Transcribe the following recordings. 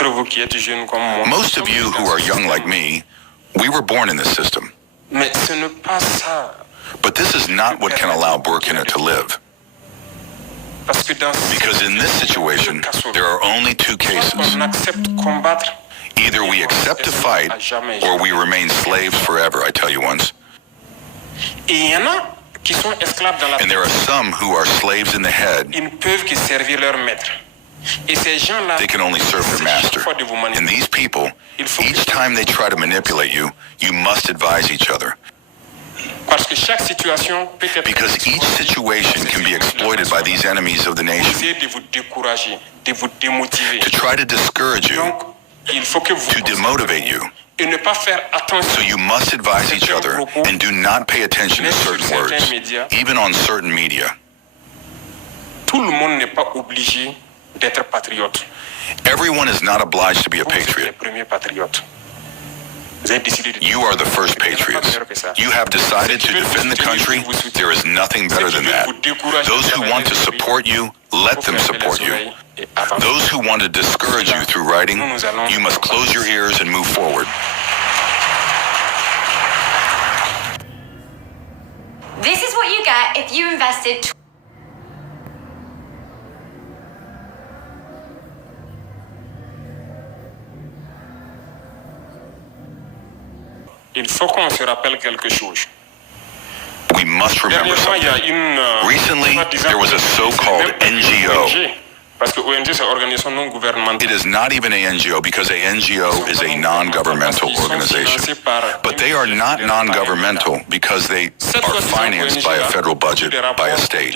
Most of you who are young like me, we were born in this system. But this is not what can allow Burkina to live. Because in this situation, there are only two cases. Either we accept to fight, or we remain slaves forever, I tell you once. And there are some who are slaves in the head. They can only serve their master. And these people, each time they try to manipulate you, you must advise each other. Because each situation can be exploited by these enemies of the nation to try to discourage you, to demotivate you. So you must advise each other and do not pay attention to certain words, even on certain media. Everyone is not obliged to be a patriot. You are the first patriots. You have decided to defend the country. There is nothing better than that. Those who want to support you, let them support you. Those who want to discourage you through writing, you must close your ears and move forward. This is what you get if you invested Il faut qu'on se rappelle quelque chose. We must remember something. Recently, there was a so-called NGO. It is not even a NGO because a NGO is a non-governmental organization. But they are not non-governmental because they are financed by a federal budget, by a state.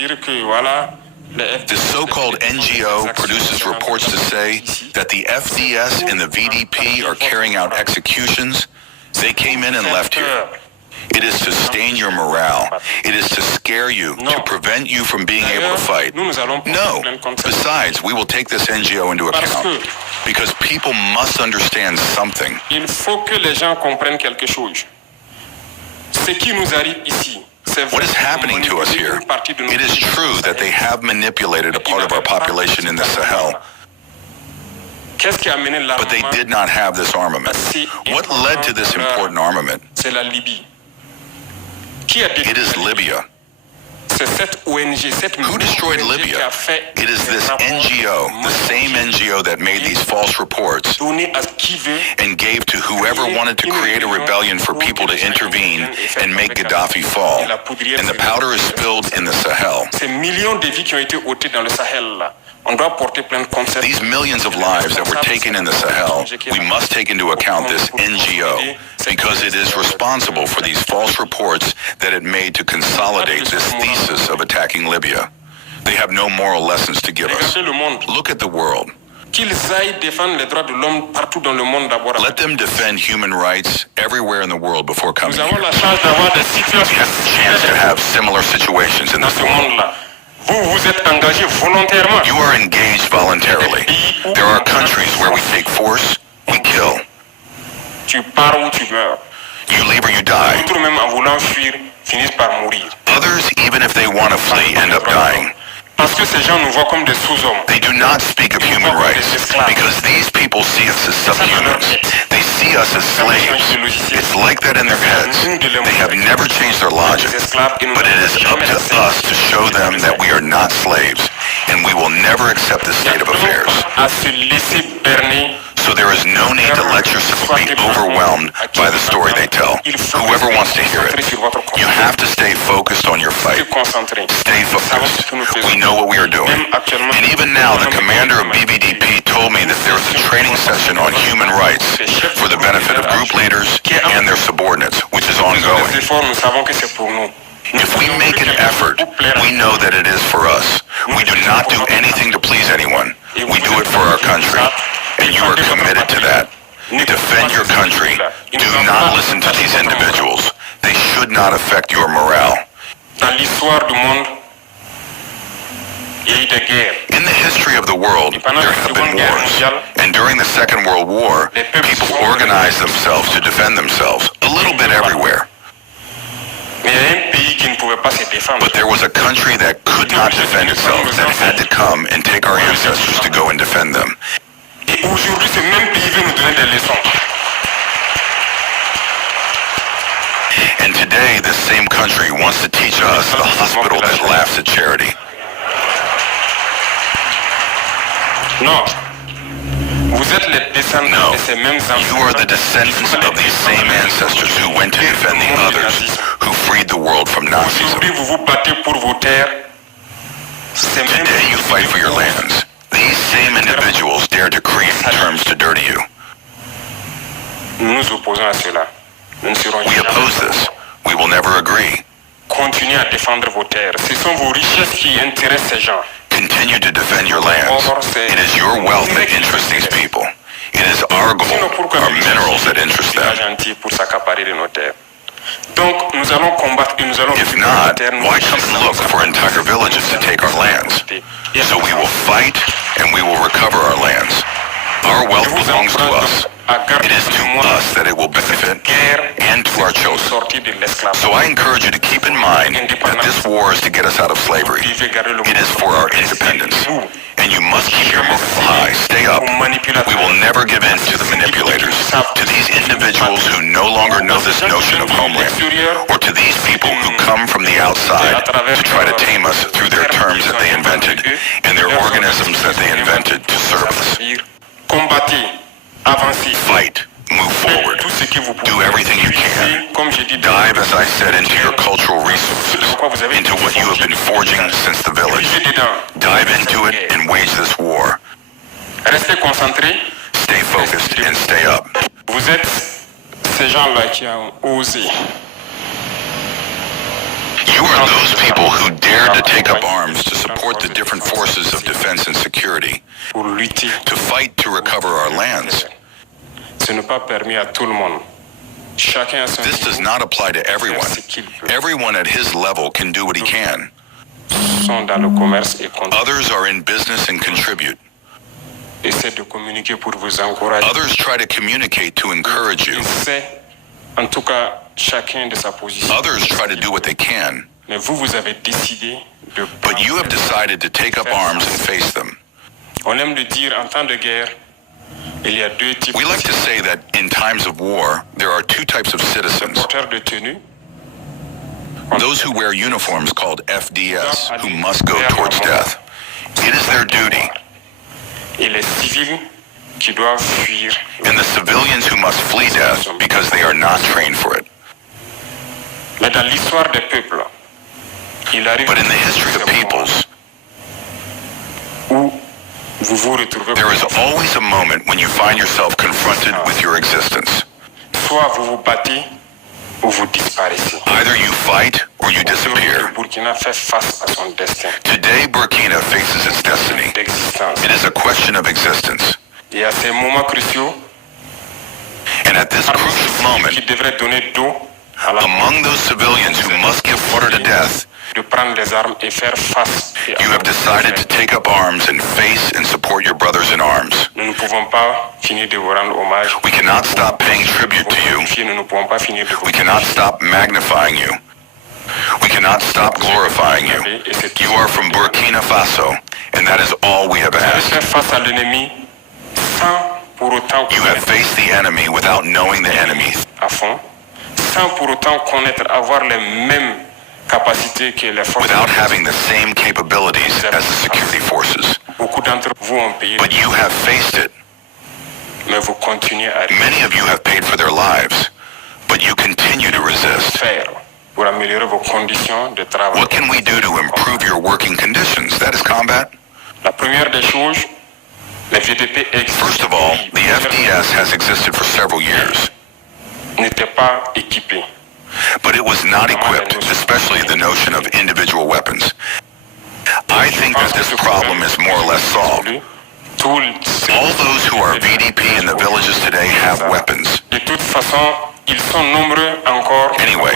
This so-called NGO produces reports to say that the FDS and the VDP are carrying out executions. They came in and left here. It is to stain your morale. It is to scare you, to prevent you from being able to fight. No. Besides, we will take this NGO into account because people must understand something. Il faut que les gens comprennent quelque chose. Ce qui nous arrive ici. What is happening to us here? It is true that they have manipulated a part of our population in the Sahel. But they did not have this armament. What led to this important armament? It is Libya. Who destroyed Libya? It is this NGO, the same NGO that made these false reports and gave to whoever wanted to create a rebellion for people to intervene and make Gaddafi fall. And the powder is spilled in the Sahel. These millions of lives that were taken in the Sahel, we must take into account this NGO because it is responsible for these false reports that it made to consolidate this thesis of attacking Libya. They have no moral lessons to give us. Look at the world. Let them defend human rights everywhere in the world before coming here. We have the chance to have similar situations in this world. You are engaged voluntarily. There are countries where we take force, we kill. You leave or you die. Others, even if they want to flee, end up dying. They do not speak of human rights because these people see us as subhumans. They see us as slaves. It's like that in their heads. They have never changed their logic. But it is up to us to show them that we are not slaves and we will never accept this state of affairs. So there is no need to let yourself be overwhelmed by the story they tell. Whoever wants to hear it, you have to stay focused on your fight. Stay focused. We know what we are doing. And even now, the commander of BVDP told me that there is a training session on human rights for the benefit of group leaders and their subordinates, which is ongoing. If we make an effort, we know that it is for us. We do not do anything to please anyone. We do it for our country. And you are committed to that. Defend your country. Do not listen to these individuals. They should not affect your morale. In the history of the world, there have been wars. And during the Second World War, people organized themselves to defend themselves, a little bit everywhere. But there was a country that could not defend itself, that had to come and take our ancestors to go and defend them. Et aujourd'hui, ce même pays veut nous donner des leçons. And today, this same country wants to teach us, the hospital that laughs at charity. Non. Vous êtes les descendants No, de ces mêmes you are the descendants of these same ancestors who went to defend the others, who freed the world from Nazism. Aujourd'hui, vous vous battez pour vos terres. Today, you fight for your lands. These same individuals dare to create terms to dirty you. Nous nous opposons à cela. Nous ne serons We jamais oppose this. We will never agree. Continuez à défendre vos terres. Ce sont vos richesses qui intéressent ces gens. Continue to defend your lands. It is your wealth that interests these people. It is our Sinon, gold, pourquoi our minerals that interest c'est pas them. gentil pour s'accaparer de nos terres. Donc, nous allons combattre et nous allons If récupérer nos not, terres. Nos why come richesses to look nous for entire villages to take our lands? So we will fight and we will recover our lands. Our wealth belongs to us. It is to us that it will benefit and to our children. sortir de l'esclavage. So I encourage you to keep in mind that this war is to get us out of slavery. It is for our independence. And you must keep your morale high. Stay up. We will never give in to the manipulators, to these individuals who no longer know this notion of homeland, or to these people who come from the outside to try to tame us through their terms that they invented and their organisms that they invented to serve us. Combattez, avancez. Fight. Move forward. Tout ce que vous pouvez. Do everything you can. Comme j'ai dit, Dive, as I said, into your cultural resources, into what you have been forging since the village. Puisez dedans. Dive into it and wage this war. Restez concentrés. Stay focused and stay up. Vous êtes ces gens-là qui ont osé. You are those people who dared to take up arms to support the different forces of defense and security, Pour lutter. to fight to recover our lands. Ce n'est pas permis à tout le monde. Chacun a son This does niveau. not apply to everyone. Everyone at his level can do what he can. Sont dans le commerce et comptent. Others are in business and contribute. Essaie de communiquer pour vous encourager. Others try to communicate to encourage you. Essaie, en tout cas, chacun de sa position. Others try to do what they can. Mais vous, vous avez décidé de But you have decided to take up arms and face them. On aime le dire, en temps de guerre, il y a deux types We like to say that in times of war, there are two types of de citizens. porteurs de tenue. Those who wear uniforms called FDS, who must go towards death. It is their duty. Et les civils qui doivent fuir. And the civilians who must flee death because they are not trained for it. Mais dans l'histoire des peuples, il arrive But in the history of peoples, où vous vous retrouvez there is always a moment when you find yourself confronted with your existence. soit vous vous battez ou vous disparaissez. Either you fight or you Le disappear. Burkina fait face à son destin Today, Burkina faces its destiny. d'existence. It is a question of existence. Et à ces moments cruciaux, And at this crucial moment, qui devraient donner d'eau à la among those civilians who must give water to death, de prendre les armes et faire face. Et you have decided to take up arms and face and support your brothers in arms. Nous ne pouvons pas finir de vous rendre hommage. We cannot stop paying tribute to you. Nous ne pouvons pas finir de vous We cannot stop magnifying you. We cannot stop glorifying you. You are from Burkina Faso, and that is all we have Vous asked. faire face à l'ennemi sans pour autant You have faced the enemy without knowing the enemy, à fond, sans pour autant connaître, avoir les mêmes capacités que les forces. without having the same capabilities as the security forces. Beaucoup d'entre vous ont payé, But you have faced it. mais vous continuez à Many of you have paid for their lives, but you continue to resist. faire pour améliorer vos conditions de travail. What can we do to improve your working conditions? That is combat. La première des choses, les VDP First of all, the FDS has existed for several years, n'étaient pas équipés. but it was not equipped, especially the notion of individual weapons. I think that this problem is more or less solved. All those who are VDP in the villages today have weapons. De toute façon, ils sont nombreux encore. Anyway,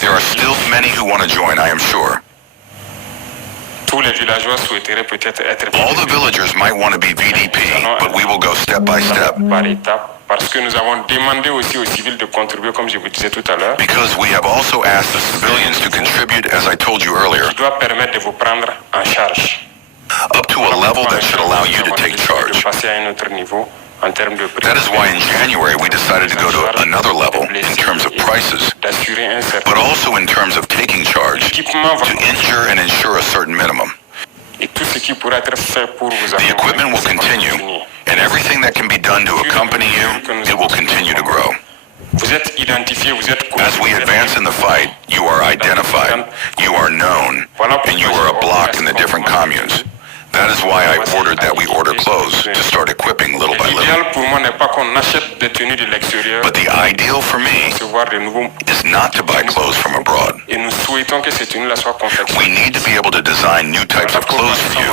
there are still many who want to join, I am sure. Tous les villageois souhaiteraient peut-être être All the villagers might want to be VDP, but we will go step by step. par étapes, parce que nous avons demandé aussi aux civils de contribuer, comme je vous disais tout à l'heure, Because we have also asked the civilians to contribute, as I told you earlier, qui doit permettre de vous prendre en charge. up to a level that should allow you to take charge. Passer à un autre niveau en termes de prix. That is why in January we decided to go to another level in terms of prices, D'assurer un certain but also in terms of taking charge équipement to insure and ensure a certain minimum. et tout ce qui pourra être fait pour vous The equipment will continue, and everything that can be done to accompany you, it will continue to grow. Vous êtes identifié, vous êtes connu. As we advance in the fight, you are identified, you are known, and you are a block in the different communes. That is why I ordered that we order clothes to start equipping little by little. L'idéal pour moi n'est pas qu'on achète des tenues de l'extérieur, But the ideal for me recevoir de nouveaux. is not to buy clothes from abroad. Et nous souhaitons que ces tenues-là soient We confectionnées. need to be able to design new types of clothes for you,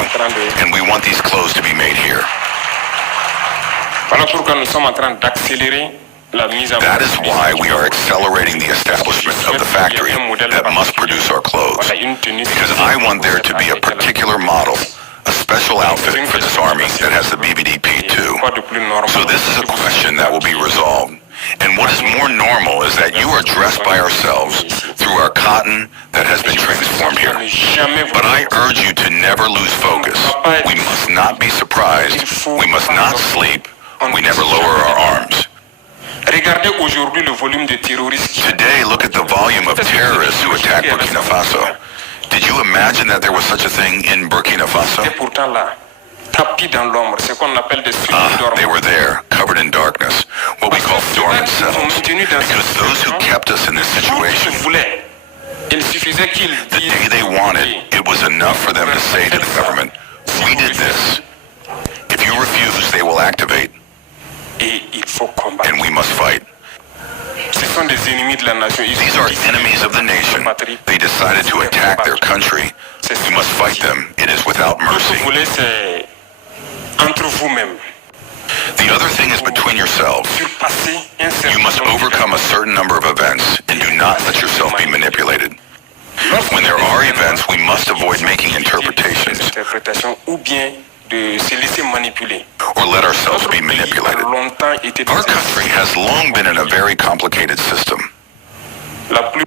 and we want these clothes to be made here. Voilà pourquoi nous sommes en train d'accélérer la mise en That place. is why we are accelerating the establishment of the factory that must produce our clothes. Voilà, une tenue. Because I want there to be a particular model, a special outfit for this army that has the BBDP-2. Quoi de plus normal? So this is a question that will be resolved. And what is more normal is that you are dressed by ourselves through our cotton that has been transformed here. But I urge you to never lose focus. We must not be surprised. We must not sleep. We never lower our arms. Regardez aujourd'hui le volume de terroristes qui Today, look at the volume of terrorists who attack Burkina Faso. Did you imagine that there was such a thing in Burkina Faso? étaient pourtant là, tapis dans l'ombre, ce qu'on appelle des They semi-dormants. were there, covered in darkness, what we call dormant cells. Because those who kept us in this Quand ils situation, voulaient, il suffisait qu'ils the disent day they wanted, it was enough for them to say to the government, we did this. If you refuse, they will activate, et il faut combattre. and we must fight. Ce sont des ennemis de la nation. Ils These ont are décidé enemies of the nation. They decided to attack their country. We must fight them. It is without Ce que mercy. vous voulez, c'est entre vous-même. The other thing is between yourselves. Surpasser un certain You must nombre overcome a certain number of events and do not let yourself be manipulated. When there are events, we must avoid making interpretations Interprétation ou bien de se laisser manipuler. or let ourselves Notre be pays a manipulated. longtemps été dans Our un country has long been in a very complicated system. La plus